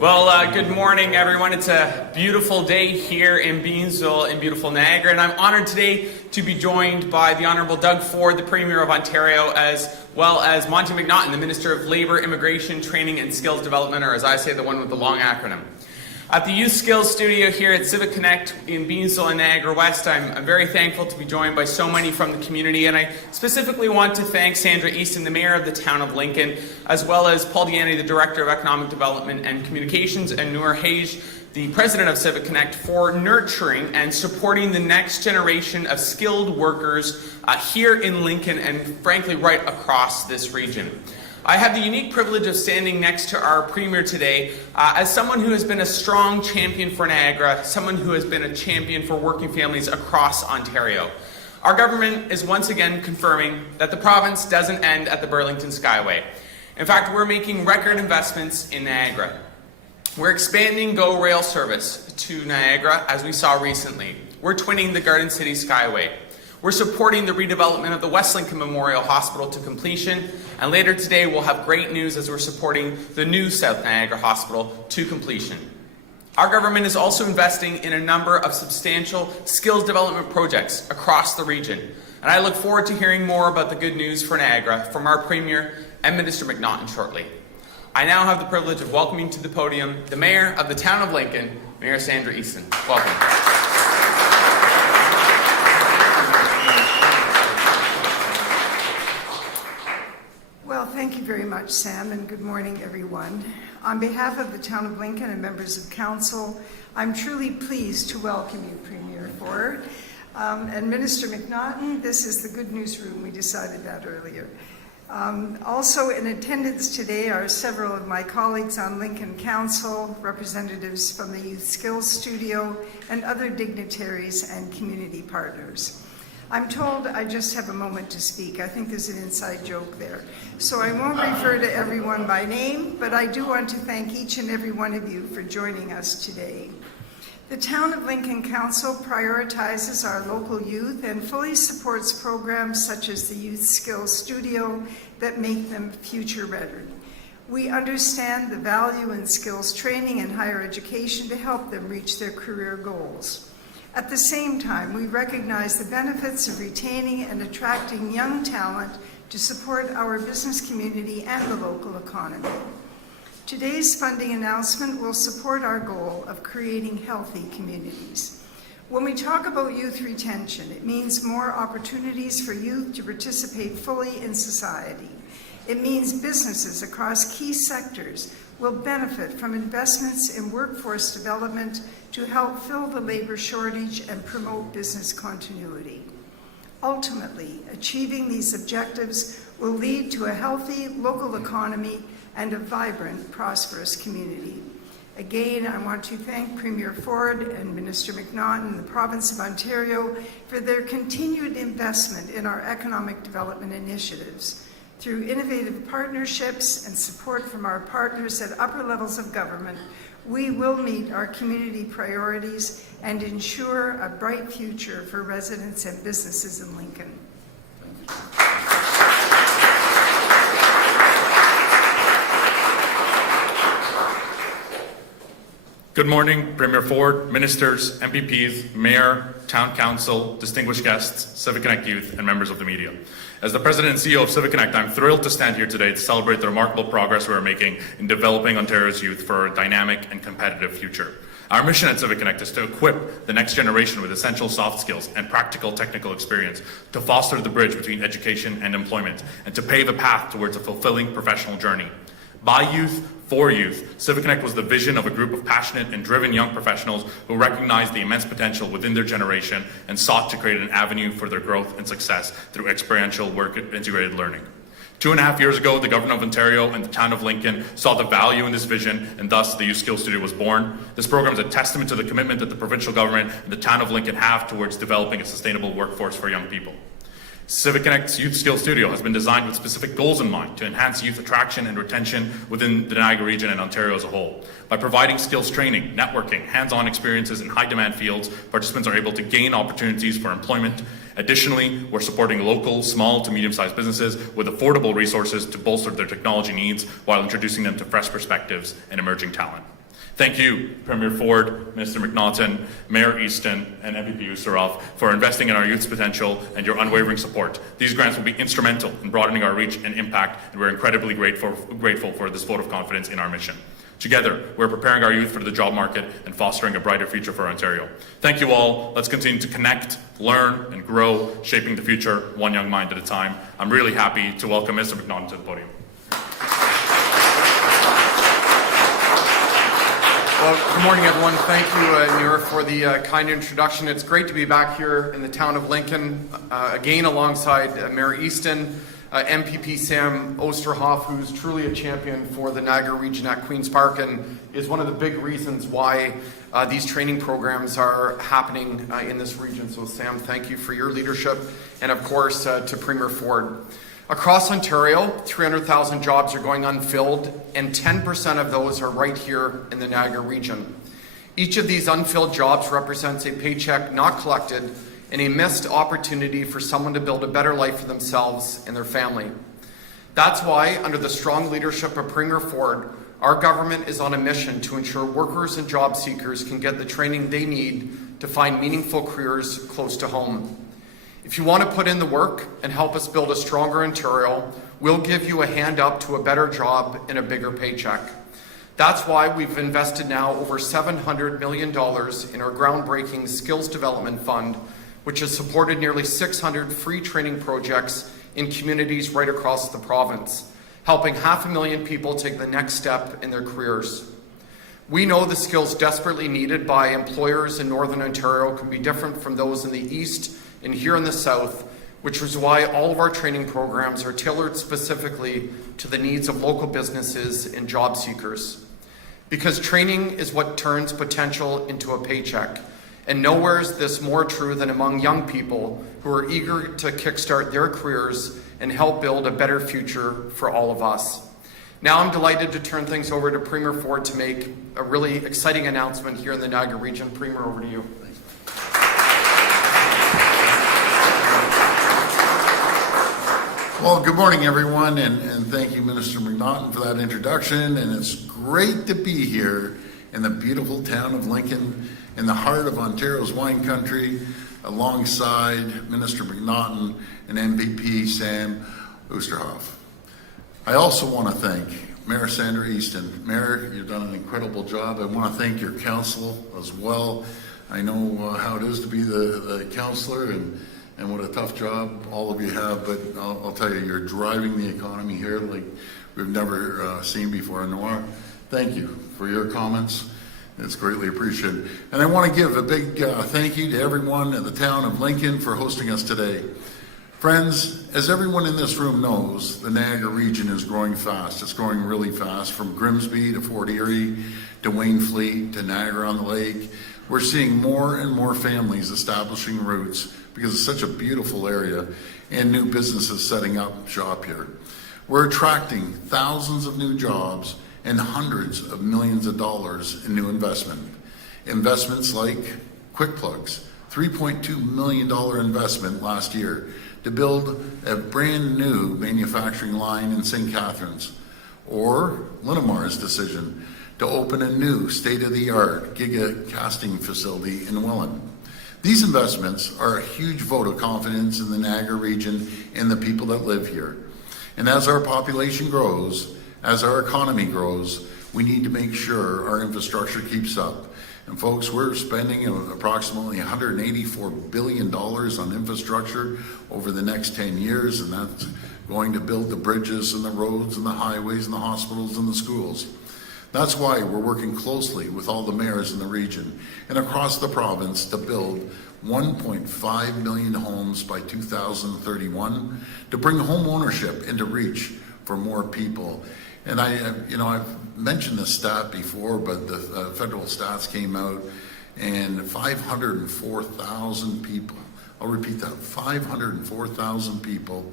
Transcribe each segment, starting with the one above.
Well, good morning, everyone. It's a beautiful day here in Beamsville in beautiful Niagara, and I'm honored today to be joined by the Honourable Doug Ford, the Premier of Ontario, as well as Monte McNaughton, the Minister of Labour, Immigration, Training and Skills Development, or as I say, the one with the long acronym. At the Youth Skills Studio here at Civic Connect in Beamsville and Niagara West, I'm very thankful to be joined by so many from the community, and I specifically want to thank Sandra Easton, the Mayor of the Town of Lincoln, as well as Paul Deanny, the Director of Economic Development and Communications, and Noor Hage, the President of Civic Connect, for nurturing and supporting the next generation of skilled workers here in Lincoln and frankly right across this region. I have the unique privilege of standing next to our Premier today as someone who has been a strong champion for Niagara, someone who has been a champion for working families across Ontario. Our government is once again confirming that the province doesn't end at the Burlington Skyway. In fact, we're making record investments in Niagara. We're expanding GO Rail service to Niagara, as we saw recently. We're twinning the Garden City Skyway. We're supporting the redevelopment of the West Lincoln Memorial Hospital to completion, and later today we'll have great news as we're supporting the new South Niagara Hospital to completion. Our government is also investing in a number of substantial skills development projects across the region, and I look forward to hearing more about the good news for Niagara from our Premier and Minister McNaughton shortly. I now have the privilege of welcoming to the podium the Mayor of the Town of Lincoln, Mayor Sandra Easton. Welcome. Well, thank you very much, Sam, and good morning, everyone. On behalf of the Town of Lincoln and members of Council, I'm truly pleased to welcome you, Premier Ford. And Minister McNaughton, this is the good news room. We decided that earlier. Also in attendance today are several of my colleagues on Lincoln Council, representatives from the Youth Skills Studio, and other dignitaries and community partners. I'm told I just have a moment to speak. I think there's an inside joke there. So I won't refer to everyone by name, but I do want to thank each and every one of you for joining us today. The Town of Lincoln Council prioritizes our local youth and fully supports programs such as the Youth Skills Studio that make them future ready. We understand the value in skills training and higher education to help them reach their career goals. At the same time, we recognize the benefits of retaining and attracting young talent to support our business community and the local economy. Today's funding announcement will support our goal of creating healthy communities. When we talk about youth retention, it means more opportunities for youth to participate fully in society. It means businesses across key sectors will benefit from investments in workforce development to help fill the labor shortage and promote business continuity. Ultimately, achieving these objectives will lead to a healthy local economy and a vibrant, prosperous community. Again, I want to thank Premier Ford and Minister McNaughton, the Province of Ontario, for their continued investment in our economic development initiatives. Through innovative partnerships and support from our partners at upper levels of government, we will meet our community priorities and ensure a bright future for residents and businesses in Lincoln. Good morning, Premier Ford, Ministers, MPPs, Mayor, Town Council, distinguished guests, Civic Connect youth, and members of the media. As the President and CEO of Civic Connect, I'm thrilled to stand here today to celebrate the remarkable progress we are making in developing Ontario's youth for a dynamic and competitive future. Our mission at Civic Connect is to equip the next generation with essential soft skills and practical technical experience to foster the bridge between education and employment, and to pave a path towards a fulfilling professional journey. By youth, for youth, Civic Connect was the vision of a group of passionate and driven young professionals who recognized the immense potential within their generation and sought to create an avenue for their growth and success through experiential work integrated learning. 2.5 years ago, the Government of Ontario and the Town of Lincoln saw the value in this vision, and thus the Youth Skills Studio was born. This program is a testament to the commitment that the provincial government and the Town of Lincoln have towards developing a sustainable workforce for young people. Civic Connect's Youth Skills Studio has been designed with specific goals in mind to enhance youth attraction and retention within the Niagara region and Ontario as a whole. By providing skills training, networking, hands-on experiences in high-demand fields, participants are able to gain opportunities for employment. Additionally, we're supporting local, small to medium-sized businesses with affordable resources to bolster their technology needs while introducing them to fresh perspectives and emerging talent. Thank you, Premier Ford, Minister McNaughton, Mayor Easton, and MPP Usarov for investing in our youth's potential and your unwavering support. These grants will be instrumental in broadening our reach and impact, and we're incredibly grateful for this vote of confidence in our mission. Together, we're preparing our youth for the job market and fostering a brighter future for Ontario. Thank you all. Let's continue to connect, learn, and grow, shaping the future one young mind at a time. I'm really happy to welcome Mr. McNaughton to the podium. Well, good morning, everyone. Thank you, Nira, for the kind introduction. It's great to be back here in the town of Lincoln, again alongside Mayor Easton, MPP Sam Oosterhoff, who's truly a champion for the Niagara region at Queen's Park and is one of the big reasons why these training programs are happening in this region. So Sam, thank you for your leadership, and of course to Premier Ford. Across Ontario, 300,000 jobs are going unfilled, and 10% of those are right here in the Niagara region. Each of these unfilled jobs represents a paycheck not collected and a missed opportunity for someone to build a better life for themselves and their family. That's why, under the strong leadership of Premier Ford, our government is on a mission to ensure workers and job seekers can get the training they need to find meaningful careers close to home. If you want to put in the work and help us build a stronger Ontario, we'll give you a hand up to a better job and a bigger paycheck. That's why we've invested now over $700 million in our groundbreaking Skills Development Fund, which has supported nearly 600 free training projects in communities right across the province, helping 500,000 people take the next step in their careers. We know the skills desperately needed by employers in Northern Ontario can be different from those in the East and here in the South, which is why all of our training programs are tailored specifically to the needs of local businesses and job seekers. Because training is what turns potential into a paycheck, and nowhere is this more true than among young people who are eager to kickstart their careers and help build a better future for all of us. Now I'm delighted to turn things over to Premier Ford to make a really exciting announcement here in the Niagara region. Premier, over to you. Well, good morning, everyone, and thank you, Minister McNaughton, for that introduction. And it's great to be here in the beautiful town of Lincoln, in the heart of Ontario's wine country, alongside Minister McNaughton and MPP Sam Oosterhoff. I also want to thank Mayor Sandra Easton. Mayor, you've done an incredible job. I want to thank your council as well. I know how it is to be the councillor, and what a tough job all of you have, but I'll tell you, you're driving the economy here like we've never seen before. Noir, thank you for your comments. It's greatly appreciated. And I want to give a big thank you to everyone in the town of Lincoln for hosting us today. Friends, as everyone in this room knows, the Niagara region is growing fast. It's growing really fast, from Grimsby to Fort Erie to Wainfleet to Niagara-on-the-Lake. We're seeing more and more families establishing roots because it's such a beautiful area, and new businesses setting up shop here. We're attracting thousands of new jobs and hundreds of millions of dollars in new investment. Investments like Quick Plugs, $3.2 million investment last year to build a brand new manufacturing line in St. Catharines, or Linamar's decision to open a new state-of-the-art giga casting facility in Welland. These investments are a huge vote of confidence in the Niagara region and the people that live here. And as our population grows, as our economy grows, we need to make sure our infrastructure keeps up. And folks, we're spending approximately $184 billion on infrastructure over the next 10 years, and that's going to build the bridges and the roads and the highways and the hospitals and the schools. That's why we're working closely with all the mayors in the region and across the province to build 1.5 million homes by 2031 to bring home ownership into reach for more people. And I've mentioned this stat before, but the federal stats came out, and 504,000 people, I'll repeat that, 504,000 people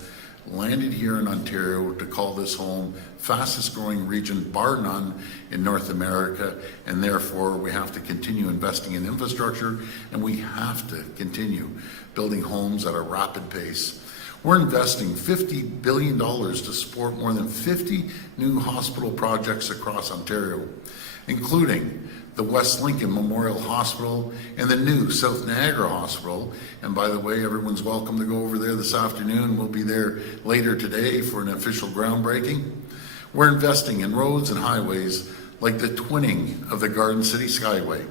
landed here in Ontario to call this home, fastest growing region bar none in North America, and therefore we have to continue investing in infrastructure, and we have to continue building homes at a rapid pace. We're investing $50 billion to support more than 50 new hospital projects across Ontario. including the West Lincoln Memorial Hospital and the new South Niagara Hospital. And by the way, everyone's welcome to go over there this afternoon. We'll be there later today for an official groundbreaking. We're investing in roads and highways like the twinning of the Garden City Skyway.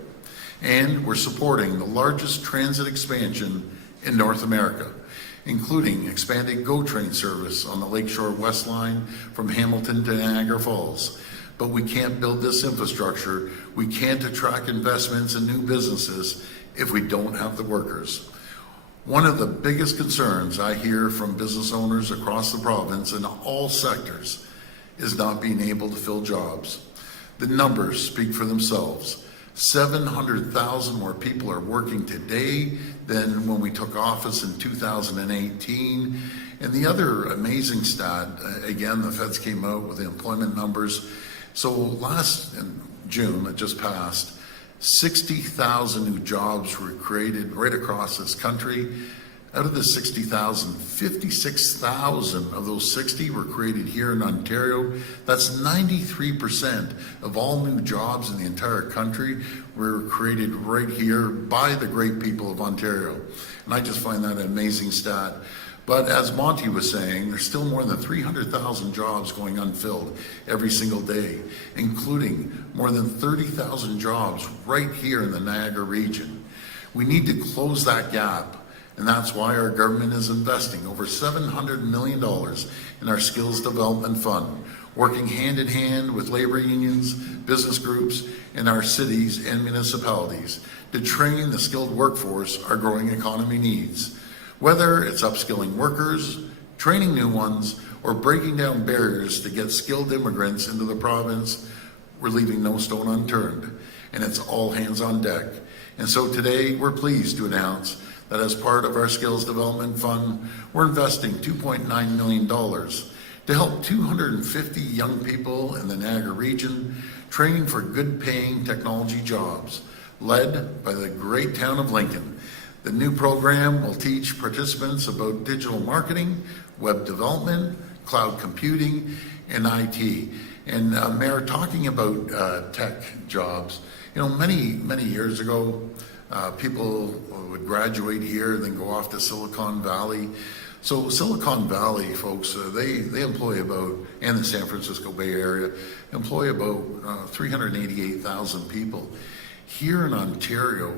And we're supporting the largest transit expansion in North America, including expanded GO train service on the Lakeshore West Line from Hamilton to Niagara Falls. But we can't build this infrastructure, we can't attract investments and new businesses if we don't have the workers. One of the biggest concerns I hear from business owners across the province in all sectors is not being able to fill jobs. The numbers speak for themselves. 700,000 more people are working today than when we took office in 2018. And the other amazing stat, again, the feds came out with the employment numbers. So last in June, that just passed, 60,000 new jobs were created right across this country. Out of the 60,000, 56,000 of those 60 were created here in Ontario. That's 93% of all new jobs in the entire country were created right here by the great people of Ontario. And I just find that an amazing stat. But as Monte was saying, there's still more than 300,000 jobs going unfilled every single day, including more than 30,000 jobs right here in the Niagara region. We need to close that gap, and that's why our government is investing over $700 million in our Skills Development Fund, working hand in hand with labor unions, business groups, and our cities and municipalities to train the skilled workforce our growing economy needs. Whether it's upskilling workers, training new ones, or breaking down barriers to get skilled immigrants into the province, we're leaving no stone unturned, and it's all hands on deck. And so today, we're pleased to announce that as part of our Skills Development Fund, we're investing $2.9 million to help 250 young people in the Niagara region training for good-paying technology jobs, led by the great town of Lincoln. The new program will teach participants about digital marketing, web development, cloud computing, and IT. And Mayor, talking about tech jobs, you know, many years ago, people would graduate here, then go off to Silicon Valley. So Silicon Valley folks, they employ about, and the San Francisco Bay Area, employ about 388,000 people. Here in Ontario,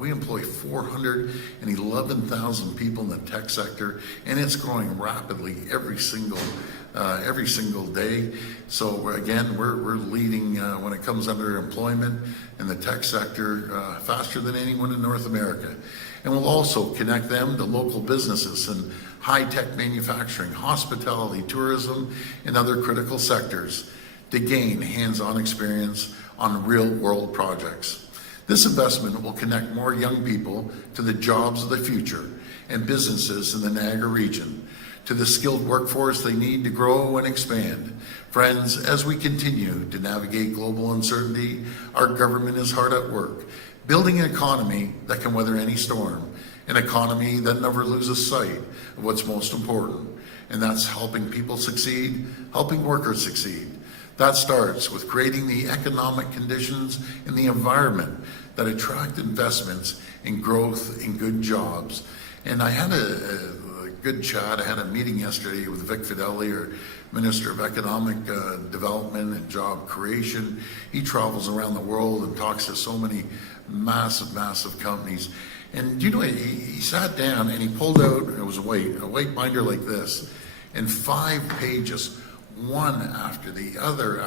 we employ 411,000 people in the tech sector, and it's growing rapidly every single day. So again, we're leading when it comes under employment in the tech sector faster than anyone in North America. And we'll also connect them to local businesses in high-tech manufacturing, hospitality, tourism, and other critical sectors to gain hands-on experience on real-world projects. This investment will connect more young people to the jobs of the future and businesses in the Niagara region, to the skilled workforce they need to grow and expand. Friends, as we continue to navigate global uncertainty, our government is hard at work, building an economy that can weather any storm, an economy that never loses sight of what's most important, and that's helping people succeed, helping workers succeed. That starts with creating the economic conditions and the environment that attract investments in growth and good jobs. And I had a good chat. I had a meeting yesterday with Vic Fideli, our Minister of Economic Development and Job Creation. He travels around the world and talks to so many massive companies. And you know, he sat down and he pulled out, it was a white binder like this, and 5 pages, one after the other,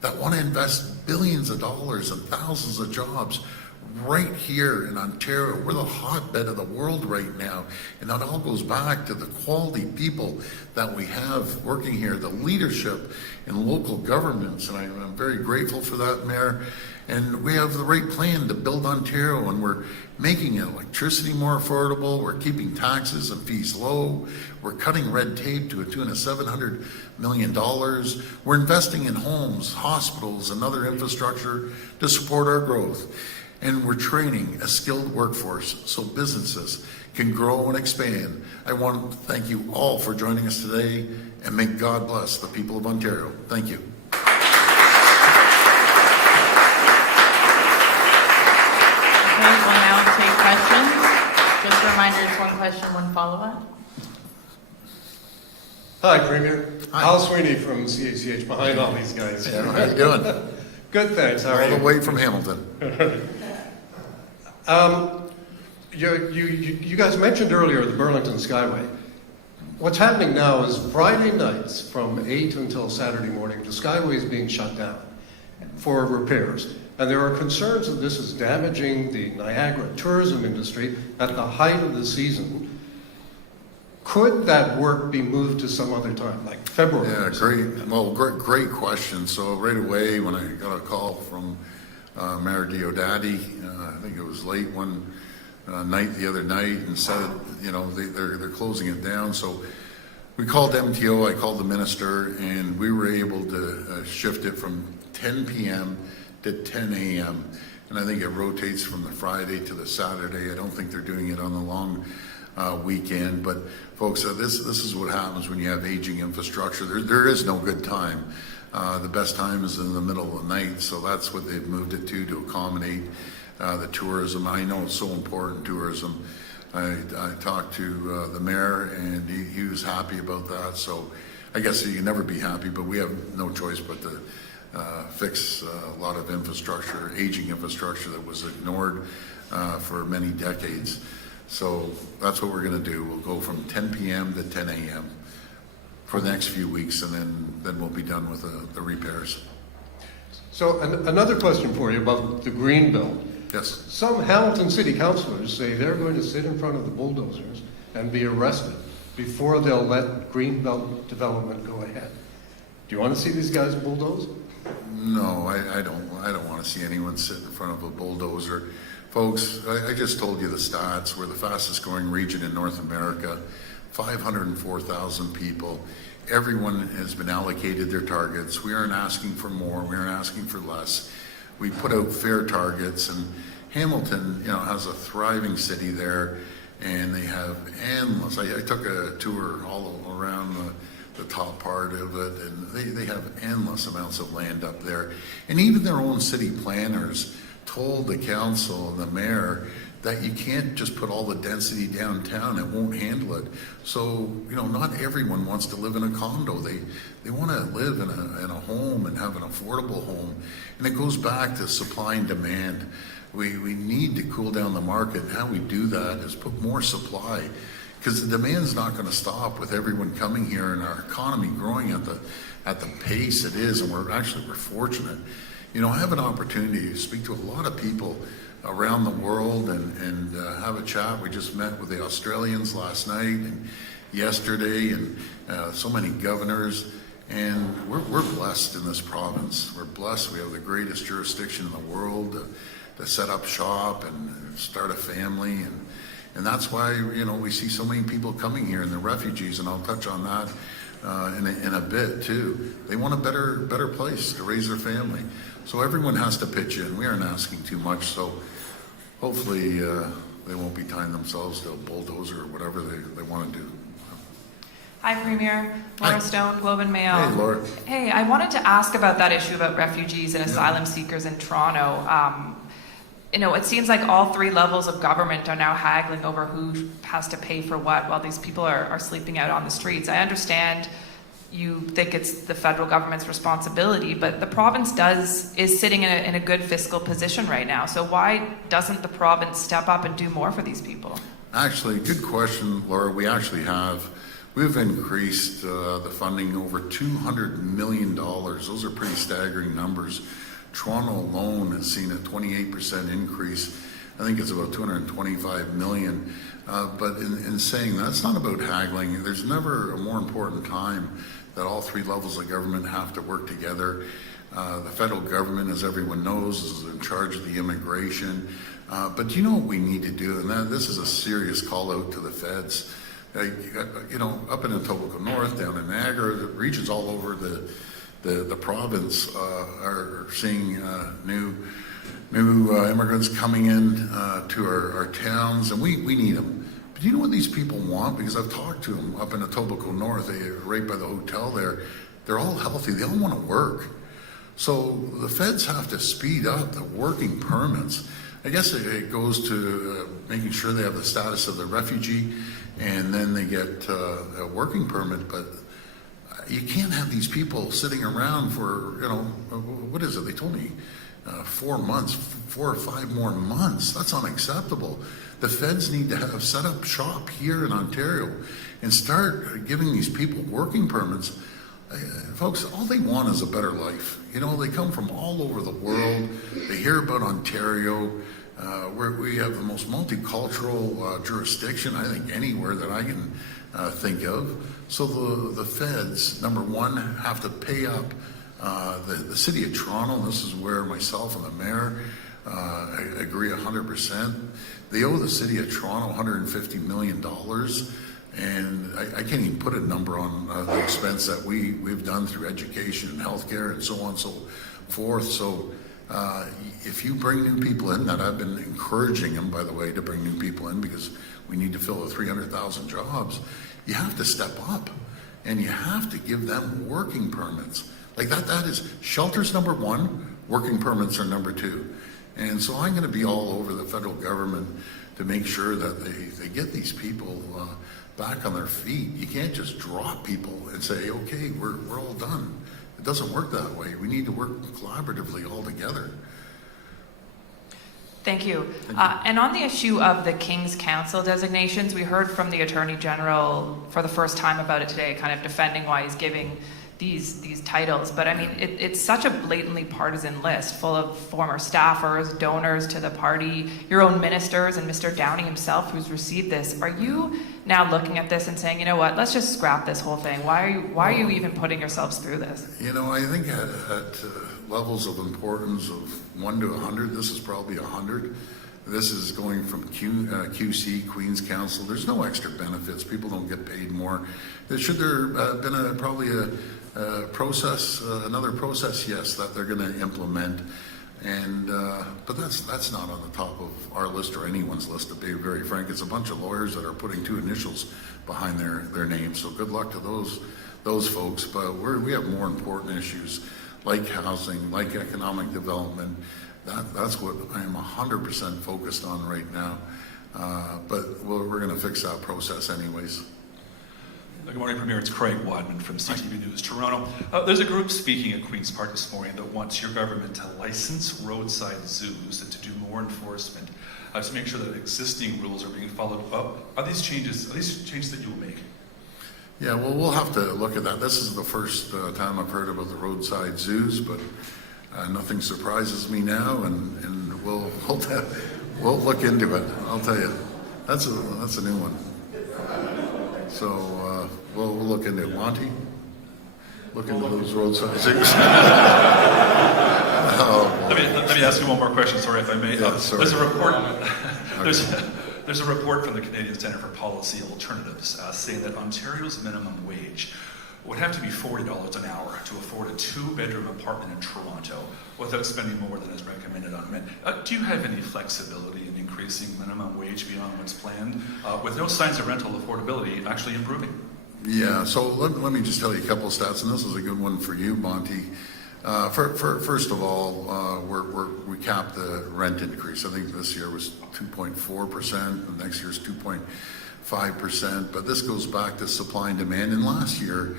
that want to invest billions of dollars and thousands of jobs right here in Ontario. We're the hotbed of the world right now. And that all goes back to the quality people that we have working here, the leadership in local governments. And I'm very grateful for that, Mayor. And we have the right plan to build Ontario, and we're making electricity more affordable. We're keeping taxes and fees low. We're cutting red tape to a tune of $700 million. We're investing in homes, hospitals, and other infrastructure to support our growth. And we're training a skilled workforce so businesses can grow and expand. I want to thank you all for joining us today, and may God bless the people of Ontario. Thank you. Just a reminder, it's one question, one follow-up. Hi, Premier. Hi. Al Sweeney from CHCH, behind all these guys. Yeah, how you doing? Good, thanks. How are All the you? way from Hamilton. You guys mentioned earlier the Burlington Skyway. What's happening now is Friday nights from 8 until Saturday morning, the Skyway is being shut down for repairs. And there are concerns that this is damaging the Niagara tourism industry at the height of the season. Could that work be moved to some other time, like February? Yeah, great. Well, great question. So right away, when I got a call from Mayor Diodati, I think it was late one night the other night, and said, you know, they're closing it down. So we called MTO. I called the minister, and we were able to shift it from 10 p.m. to 10 a.m. And I think it rotates from the Friday to the Saturday. I don't think they're doing it on the long weekend. But folks, this is what happens when you have aging infrastructure. There is no good time. The best time is in the middle of the night. So that's what they've moved it to accommodate the tourism. I know it's so important, tourism. I talked to the mayor, and he was happy about that. So I guess you can never be happy, but we have no choice but to fix a lot of infrastructure, aging infrastructure that was ignored for many decades. So that's what we're going to do. We'll go from 10 p.m. to 10 a.m. for the next few weeks, and then we'll be done with the repairs. So another question for you about the green belt. Yes. Some Hamilton city councillors say they're going to sit in front of the bulldozers and be arrested before they'll let green belt development go ahead. Do you want to see these guys bulldoze? No, I don't want to see anyone sit in front of a bulldozer. Folks, I just told you the stats. We're the fastest growing region in North America, 504,000 people. Everyone has been allocated their targets. We aren't asking for more, we aren't asking for less. We put out fair targets, and Hamilton, you know, has a thriving city there, and they have endless. I took a tour all around the top part of it, and they have endless amounts of land up there. And even their own city planners told the council and the mayor that you can't just put all the density downtown, it won't handle it. So, you know, not everyone wants to live in a condo. They want to live in a home and have an affordable home. And it goes back to supply and demand. We need to cool down the market, and how we do that is put more supply, because the demand's not going to stop with everyone coming here and our economy growing at the pace it is, and we're fortunate. You know, I have an opportunity to speak to a lot of people around the world and have a chat. We just met with the Australians last night and yesterday, and so many governors, and we're blessed in this province. We're blessed. We have the greatest jurisdiction in the world to set up shop and start a family, and that's why, you know, we see so many people coming here, and the refugees, and I'll touch on that in a bit too. They want a better place to raise their family. So everyone has to pitch in. We aren't asking too much, so hopefully they won't be tying themselves to a bulldozer or whatever they want to do. Hi, Premier. Laura Hi. Stone, Globe and Mail. Hey, Laura. Hey, I wanted to ask about that issue about refugees and asylum seekers in Toronto. You know, it seems like all three levels of government are now haggling over who has to pay for what while these people are sleeping out on the streets. I understand you think it's the federal government's responsibility, but the province is sitting in a good fiscal position right now. So why doesn't the province step up and do more for these people? Actually, good question, Laura. We've increased the funding over $200 million. Those are pretty staggering numbers. Toronto alone has seen a 28% increase. I think it's about $225 million. But in saying that, it's not about haggling. There's never a more important time that all three levels of government have to work together. The federal government, as everyone knows, is in charge of the immigration. But you know what we need to do, and this is a serious call out to the feds. You know, up in Etobicoke North, down in Niagara, the regions all over the province are seeing new immigrants coming in to our towns, and we need them. But you know what these people want? Because I've talked to them up in Etobicoke North, right by the hotel there. They're all healthy. They all want to work. So the feds have to speed up the working permits. I guess it goes to making sure they have the status of the refugee, and then they get a working permit. But you can't have these people sitting around for, what is it? They told me 4 months, 4 or 5 more months. That's unacceptable. The feds need to have set up shop here in Ontario and start giving these people working permits. Folks, all they want is a better life. They come from all over the world. They hear about Ontario. We have the most multicultural jurisdiction, I think, anywhere that I can think of. So the feds, number one, have to pay up the city of Toronto. And this is where myself and the mayor agree 100%. They owe the city of Toronto $150 million. And I can't even put a number on the expense that we've done through education and healthcare and so on and so forth. So if you bring new people in, that I've been encouraging them, by the way, to bring new people in because we need to fill the 300,000 jobs, you have to step up and you have to give them working permits. Like that is shelters number one, working permits are number two. And so I'm going to be all over the federal government to make sure that they get these people back on their feet. You can't just drop people and say, okay, we're all done. It doesn't work that way. We need to work collaboratively all together. Thank you. And on the issue of the King's Council designations, we heard from the Attorney General for the first time about it today, kind of defending why he's giving these titles. But I mean, it's such a blatantly partisan list full of former staffers, donors to the party, your own ministers, and Mr. Downey himself who's received this. Are you now looking at this and saying, you know what, let's just scrap this whole thing? Why are you even putting yourselves through this? I think at levels of importance of 1 to 100, this is probably 100. This is going from QC, Queen's Council. There's no extra benefits. People don't get paid more. Should there been probably a process, another process? Yes, that they're going to implement. And but that's not on the top of our list or anyone's list, to be very frank. It's a bunch of lawyers that are putting 2 initials behind their names. So good luck to those folks. But we have more important issues like housing, like economic development. That's what I am 100% focused on right now. But we're going to fix that process anyways. Good morning, Premier. It's Craig Wadman from CTV News Toronto. There's a group speaking at Queen's Park this morning that wants your government to license roadside zoos and to do more enforcement to make sure that existing rules are being followed. Are these changes that you will make? Yeah, well, we'll have to look at that. This is the first time I've heard about the roadside zoos, but nothing surprises me now, and we'll look into it. I'll tell you, that's a new one. So we'll look into it. Monte, look into those roadside zoos. Let me ask you one more question. Sorry if I may. Yeah, sorry. There's a report. There's a report from the Canadian Centre for Policy Alternatives saying that Ontario's minimum wage would have to be $40 an hour to afford a 2-bedroom apartment in Toronto without spending more than is recommended on rent. Do you have any flexibility in increasing minimum wage beyond what's planned, with no signs of rental affordability actually improving? Yeah, so let me just tell you a couple of stats, and this is a good one for you, Monte. First of all, we capped the rent increase. I think this year was 2.4%, and next year's 2.5%. But this goes back to supply and demand. And last year,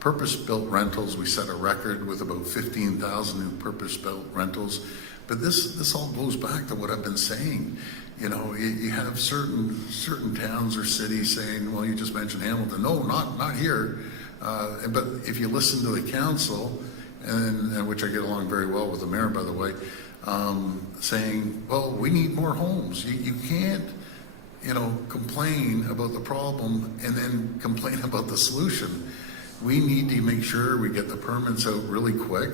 purpose-built rentals, we set a record with about 15,000 new purpose-built rentals. But this all goes back to what I've been saying. You have certain towns or cities saying, well, you just mentioned Hamilton. No, not here. But if you listen to the council, and which I get along very well with the mayor, by the way, saying, well, we need more homes. You can't, complain about the problem and then complain about the solution. We need to make sure we get the permits out really quick.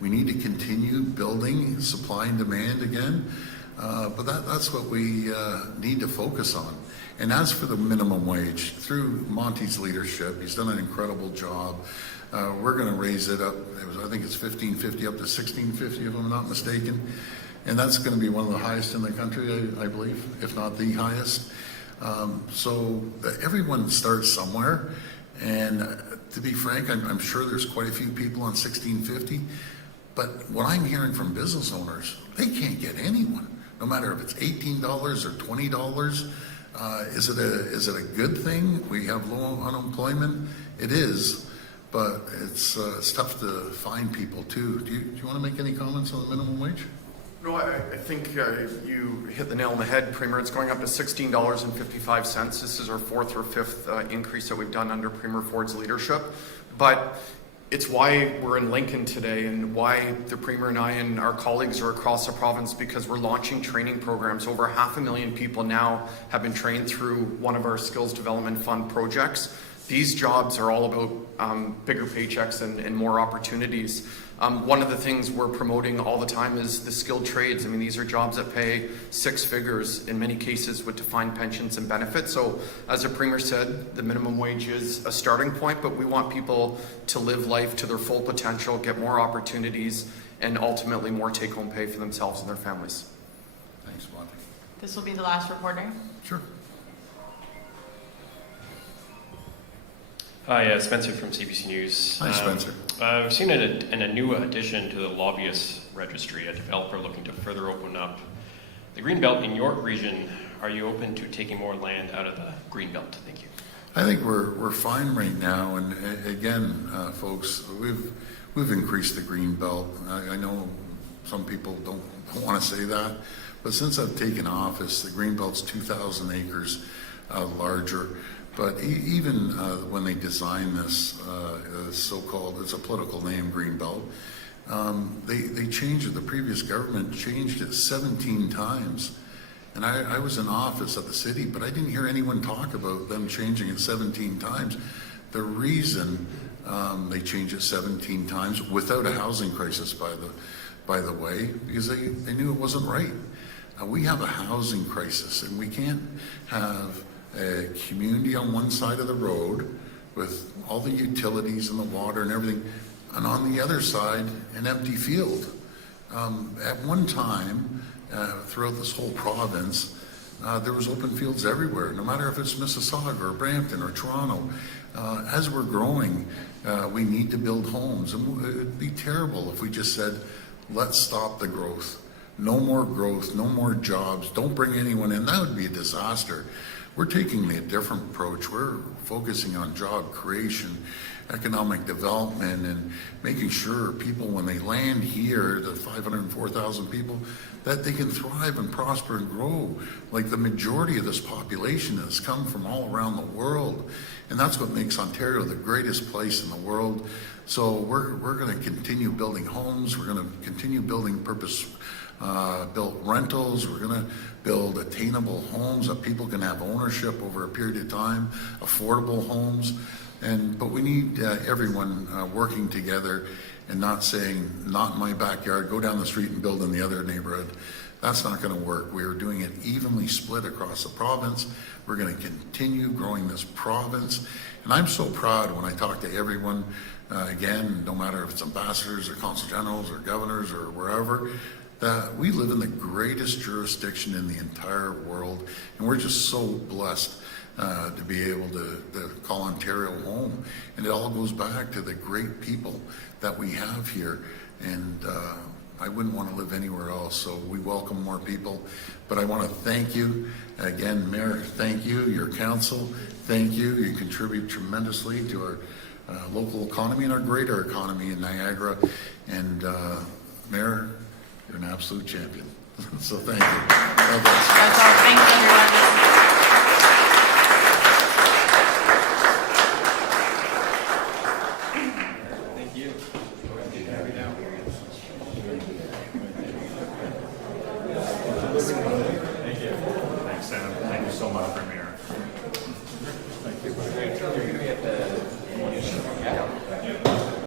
We need to continue building supply and demand again. But that's what we need to focus on. And as for the minimum wage, through Monte's leadership, he's done an incredible job. We're going to raise it up. I think it's $15.50 up to $16.50, if I'm not mistaken. And that's going to be one of the highest in the country, I believe, if not the highest. So everyone starts somewhere. And to be frank, I'm sure there's quite a few people on $16.50. But what I'm hearing from business owners, they can't get anyone, no matter if it's $18 or $20. Is it a good thing? We have low unemployment. It is, but it's tough to find people too. Do you want to make any comments on the minimum wage? No, I think you hit the nail on the head, Premier. It's going up to $16.55. This is our fourth or fifth increase that we've done under Premier Ford's leadership. But it's why we're in Lincoln today and why the Premier and I and our colleagues are across the province, because we're launching training programs. Over 500,000 people now have been trained through one of our Skills Development Fund projects. These jobs are all about bigger paychecks and more opportunities. One of the things we're promoting all the time is the skilled trades. I mean, these are jobs that pay 6 figures in many cases with defined pensions and benefits. So as the Premier said, the minimum wage is a starting point, but we want people to live life to their full potential, get more opportunities, and ultimately more take-home pay for themselves and their families. Thanks, Monte. This will be the last reporter. Sure. Hi, Spencer from CBC News. Hi, Spencer. We've seen in a new addition to the lobbyist registry, a developer looking to further open up the Greenbelt in York region. Are you open to taking more land out of the Greenbelt? Thank you. I think we're fine right now, and again, folks, we've increased the green belt. I know some people don't want to say that, but since I've taken office, the green belt's 2,000 acres larger. But even when they designed this so-called, it's a political name, Greenbelt, they changed it. The previous government changed it 17 times. And I was in office at the city, but I didn't hear anyone talk about them changing it 17 times. The reason they changed it 17 times without a housing crisis, by the way, because they knew it wasn't right. We have a housing crisis, and we can't have a community on one side of the road with all the utilities and the water and everything, and on the other side, an empty field. At one time, throughout this whole province, there was open fields everywhere, no matter if it's Mississauga or Brampton or Toronto. As we're growing, we need to build homes, and it would be terrible if we just said, let's stop the growth. No more growth, no more jobs, don't bring anyone in. That would be a disaster. We're taking a different approach. We're focusing on job creation, economic development, and making sure people, when they land here, the 504,000 people, that they can thrive and prosper and grow. Like the majority of this population has come from all around the world. And that's what makes Ontario the greatest place in the world. So we're going to continue building homes. We're going to continue building purpose-built rentals. We're going to build attainable homes that people can have ownership over a period of time, affordable homes. But we need everyone working together and not saying, not in my backyard, go down the street and build in the other neighborhood. That's not going to work. We are doing it evenly split across the province. We're going to continue growing this province. And I'm so proud when I talk to everyone, again, no matter if it's ambassadors or consul generals or governors or wherever, that we live in the greatest jurisdiction in the entire world. And we're just so blessed to be able to call Ontario home. And it all goes back to the great people that we have here. And I wouldn't want to live anywhere else, so we welcome more people. But I want to thank you. Again, Mayor, thank you. Your council, thank you. You contribute tremendously to our local economy and our greater economy in Niagara. And Mayor, you're an absolute champion. So thank you. God bless. That's all. Thanks, everyone. Thanks, Sam. Thank you so much for me.